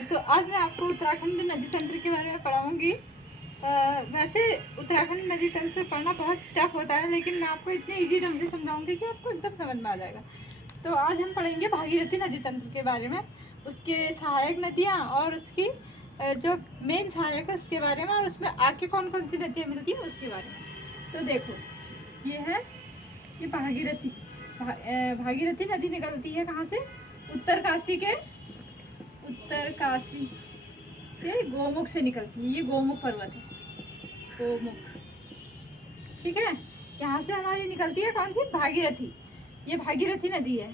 तो आज मैं आपको उत्तराखंड नदी तंत्र के बारे में पढ़ाऊँगी। वैसे उत्तराखंड नदी तंत्र पढ़ना बहुत टफ होता है, लेकिन मैं आपको इतने इजी ढंग से समझाऊंगी कि आपको एकदम समझ में आ जाएगा। तो आज हम पढ़ेंगे भागीरथी नदी तंत्र के बारे में, उसके सहायक नदियाँ और उसकी जो मेन सहायक है उसके बारे में, और उसमें आके कौन कौन सी नदियाँ मिलती हैं उसके बारे में। तो देखो, ये भागीरथी भागीरथी नदी निकलती है कहाँ से? उत्तरकाशी के गोमुख से निकलती है। ये गोमुख पर्वत है, गोमुख, ठीक है। यहाँ से हमारी निकलती है कौन सी? भागीरथी। ये भागीरथी नदी है।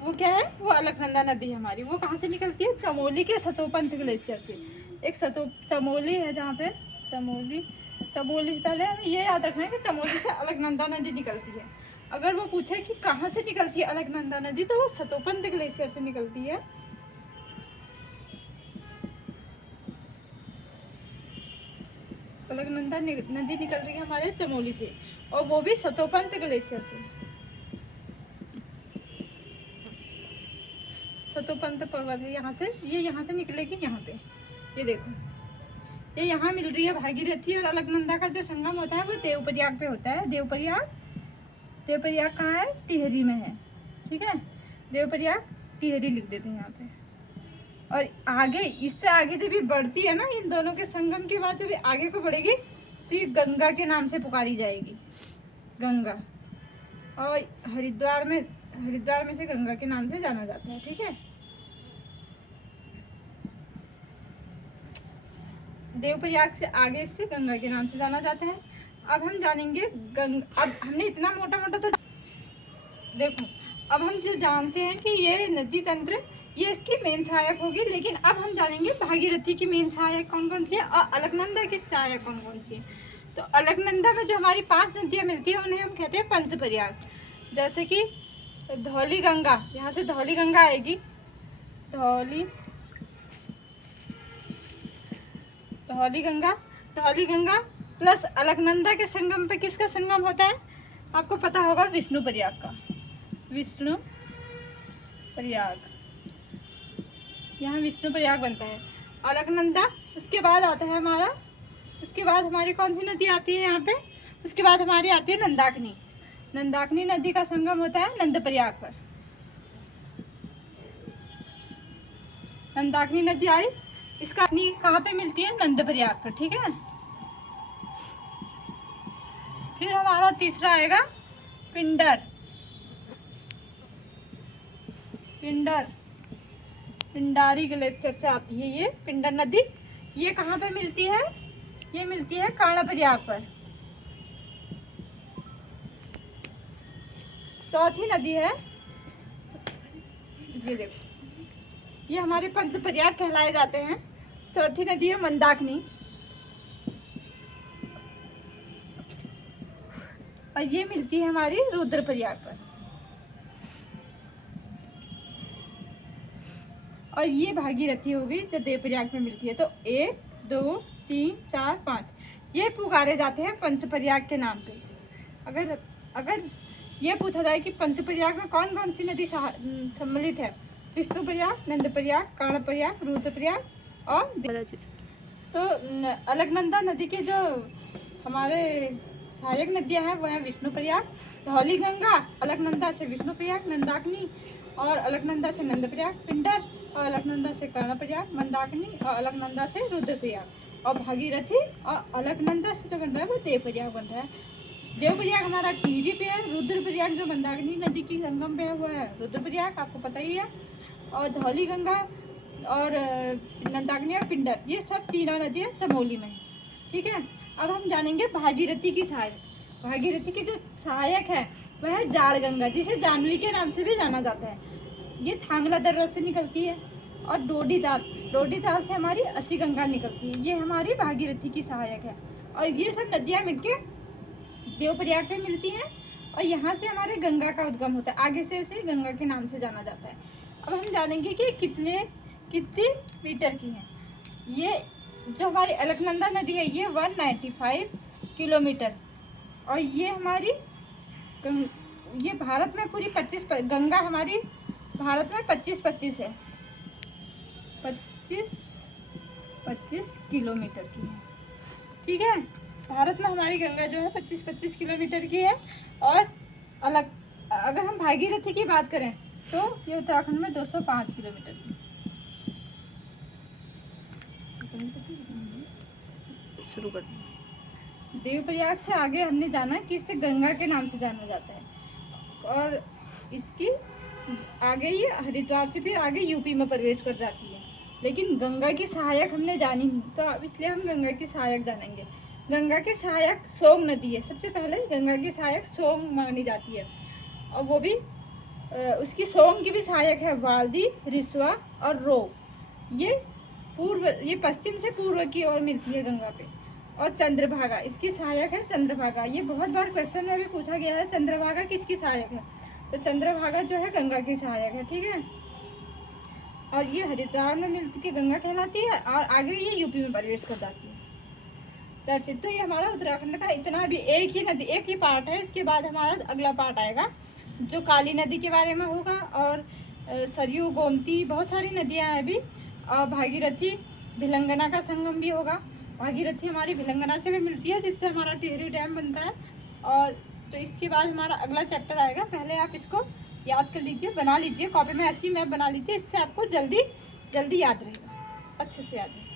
वो क्या है? वो अलकनंदा नदी है हमारी। वो कहाँ से निकलती है? चमोली के सतोपंथ ग्लेशियर से। एक चमोली है जहाँ पे चमोली से पहले हमें ये याद रखना है कि चमोली से अलकनंदा नदी निकलती है। अगर वो पूछे कि कहाँ से निकलती है अलकनंदा नदी, तो वो सतोपंथ ग्लेशियर से निकलती है। अलकनंदा नदी निकल रही है हमारे चमोली से, और वो भी सतोपंथ ग्लेशियर से। सतोपंथ पर्वत है यहाँ से, ये यहाँ से निकलेगी यहाँ पे। ये देखो, ये यहाँ मिल रही है भागीरथी। और अलकनंदा का जो संगम होता है वो देवप्रयाग पे होता है। देवप्रयाग कहाँ है? टिहरी में है, ठीक है। देवप्रयाग टिहरी लिख देते हैं यहाँ पे। और आगे, इससे आगे जब ये बढ़ती है ना, इन दोनों के संगम के बाद जब ये आगे को बढ़ेगी तो ये गंगा के नाम से पुकारी जाएगी, गंगा। और हरिद्वार में से गंगा के नाम से जाना जाता है, ठीक है। देवप्रयाग से आगे से गंगा के नाम से जाना जाता है। अब हम जानेंगे अब हमने इतना मोटा तो देखो, अब हम जो जानते हैं कि ये नदी तंत्र ये इसकी मेन सहायक होगी, लेकिन अब हम जानेंगे भागीरथी की मेन सहायक कौन कौन सी है और अलकनंदा की सहायक कौन कौन सी है। तो अलकनंदा में जो हमारी 5 नदियाँ मिलती है उन्हें हम कहते हैं पंचप्रयाग। जैसे कि धौली गंगा, यहाँ से धौली गंगा आएगी, धौली गंगा प्लस अलकनंदा के संगम पे किसका संगम होता है? आपको पता होगा, विष्णुप्रयाग का। विष्णुप्रयाग, यहाँ विष्णुप्रयाग बनता है। अलकनंदा, उसके बाद आता है हमारा, उसके बाद हमारी कौन सी नदी आती है यहाँ पे? उसके बाद हमारी आती है नंदाकिनी नदी का संगम होता है नंदप्रयाग पर। नंदाकिनी नदी आई, इसका कहाँ पे मिलती है? नंदप्रयाग पर, ठीक है। फिर हमारा तीसरा आएगा पिंडारी ग्लेशियर से आती है ये पिंडर नदी। ये कहाँ पे मिलती है? ये मिलती है कर्णप्रयाग पर। चौथी नदी है, ये देखो, ये हमारे पंचप्रयाग कहलाए जाते हैं। चौथी नदी है मंदाकिनी, और ये मिलती है हमारी रुद्रप्रयाग पर। और ये भागीरथी होगी जो देवप्रयाग में मिलती है। तो 1 2 3 4 5 ये पुकारे जाते हैं पंचप्रयाग के नाम पे। अगर ये पूछा जाए कि पंचप्रयाग में कौन कौन सी नदी सम्मिलित है? विष्णुप्रयाग, नंदप्रयाग, कर्णप्रयाग, रुद्रप्रयाग और तो अलकनंदा नदी के जो हमारे सहायक नदियां हैं वो हैं विष्णुप्रयाग, धौली गंगा, अलकनंदा से विष्णुप्रयाग, नंदाकिनी और अलकनंदा से नंदप्रयाग, पिंडर और अलकनंदा से कर्णप्रयाग, मंदाकिनी और अलकनंदा से रुद्रप्रयाग, और भागीरथी और अलकनंदा से जो बन रहा है वो देवप्रयाग बन रहा है। देवप्रयाग हमारा टिहरी पे है, रुद्रप्रयाग जो मंदाकिनी नदी की संगम पे है वो है रुद्रप्रयाग, आपको पता ही है। और धौली गंगा और नंदाकिनी और पिंडर, ये सब तीनों नदियाँ चमोली में है, ठीक है। अब हम जानेंगे भागीरथी की सहायक। भागीरथी की जो सहायक है वह है जाड़ गंगा, जिसे जानवी के नाम से भी जाना जाता है। ये थांगला दर्रा से निकलती है, और डोडी ताल से हमारी अस्सी गंगा निकलती है। ये हमारी भागीरथी की सहायक है। और ये सब नदियाँ मिलके देवप्रयाग पे मिलती हैं, और यहाँ से हमारे गंगा का उद्गम होता है। आगे से इसे गंगा के नाम से जाना जाता है। अब हम जानेंगे कि कितनी मीटर की है। ये जो हमारी अलकनंदा नदी है ये 195 किलोमीटर, और ये हमारी ये भारत में पूरी 25 गंगा हमारी भारत में 25 है, 25 किलोमीटर की है। ठीक है, भारत में हमारी गंगा जो है 25 किलोमीटर की है। और अलग अगर हम भागीरथी की बात करें तो ये उत्तराखंड में 205 किलोमीटर की। शुरू कर। देवप्रयाग से आगे हमने जाना कि इसे गंगा के नाम से जाना जाता है, और इसकी आगे ये हरिद्वार से फिर आगे यूपी में प्रवेश कर जाती है। लेकिन गंगा की सहायक हमने जानी नहीं, तो अब इसलिए हम गंगा की सहायक जानेंगे। गंगा की सहायक सोंग नदी है। सबसे पहले गंगा की सहायक सोंग मानी जाती है, और वो भी उसकी सोंग की भी सहायक है वाल्दी, रिस्वा और रो। ये पश्चिम से पूर्व की ओर मिलती है गंगा पे। और चंद्रभागा इसकी सहायक है। चंद्रभागा ये बहुत बार क्वेश्चन में भी पूछा गया है, चंद्रभागा किसकी सहायक है? तो चंद्रभागा जो है गंगा की सहायक है। ठीक है, और ये हरिद्वार में मिलती के गंगा कहलाती है, और आगे ये यूपी में प्रवेश कर जाती है। दर्शित, तो ये हमारा उत्तराखंड का इतना भी एक ही नदी, एक ही पार्ट है। इसके बाद हमारा अगला पार्ट आएगा जो काली नदी के बारे में होगा, और सरयू, गोमती, बहुत सारी नदियाँ हैं अभी, और भागीरथी, भिलंगना का संगम भी होगा। भागीरथी हमारी भिलंगना से भी मिलती है, जिससे हमारा टिहरी डैम बनता है। और तो इसके बाद हमारा अगला चैप्टर आएगा। पहले आप इसको याद कर लीजिए, बना लीजिए कॉपी में, ऐसी मैप बना लीजिए, इससे आपको जल्दी जल्दी याद रहेगा, अच्छे से याद रहेगा।